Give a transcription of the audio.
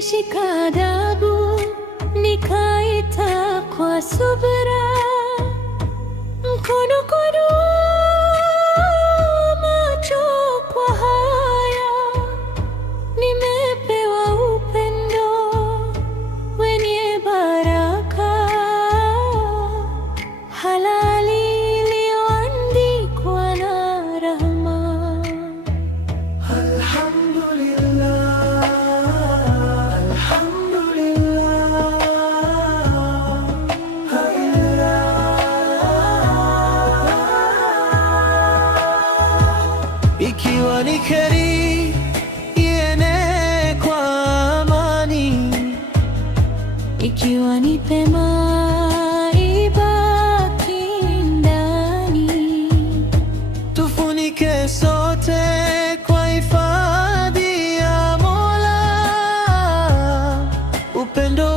nilishika adabu, nikaita kwa subira, mkono kwa dua, macho kwa haya. Nimepewa upendo wenye baraka, halali iliyoandikwa na rahma. Alhamdulillah, alhamdulillah, ikiwa ni kheri ienee kwa amani, ikiwa ni pema ibaki ndani. Tufunike sote kwa hifadhi ya Mola, upendo